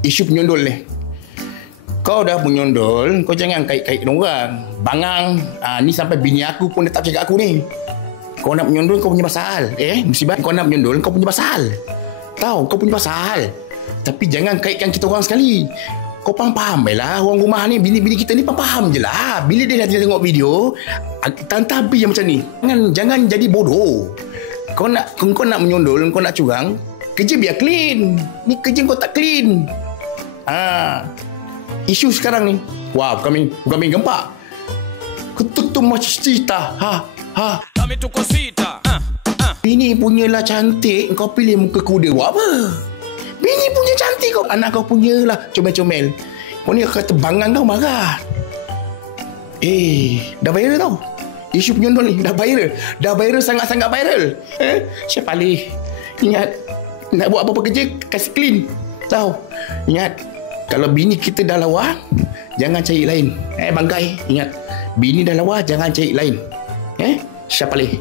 isu penyondol ni. Kau dah menyondol, kau jangan kait-kait orang. Bangang, ni sampai bini aku pun dia tak cakap aku ni. Kau nak menyondol, kau punya pasal. Musibah, kau nak menyondol, kau punya pasal. Tahu, kau punya pasal. Tapi jangan kaitkan kita orang sekali. Kau faham lah. Orang rumah ni, bini-bini kita ni faham je lah. Bila dia nanti tengok video, tantabi yang macam ni. Jangan jadi bodoh. Kau nak menyondol, kau nak curang, kerja biar clean. Ni kerja kau tak clean. Isu sekarang ni, wah, bukan main gempak. Ketutup macam cerita. Kami tu kosita. Bini punyalah cantik, kau pilih muka kuda buat apa? Bini punya cantik kau, anak kau punyalah comel-comel. Kau ni kata bangang kau marah. Dah viral tau. Isu penyondol ni dah viral. Dah viral, sangat-sangat viral. Syed Palih, ingat, nak buat apa-apa kerja, kasih clean. Tahu? Ingat, kalau bini kita dah lawa, jangan cari lain. Bangkai, ingat, bini dah lawa, jangan cari lain. Syed Palih.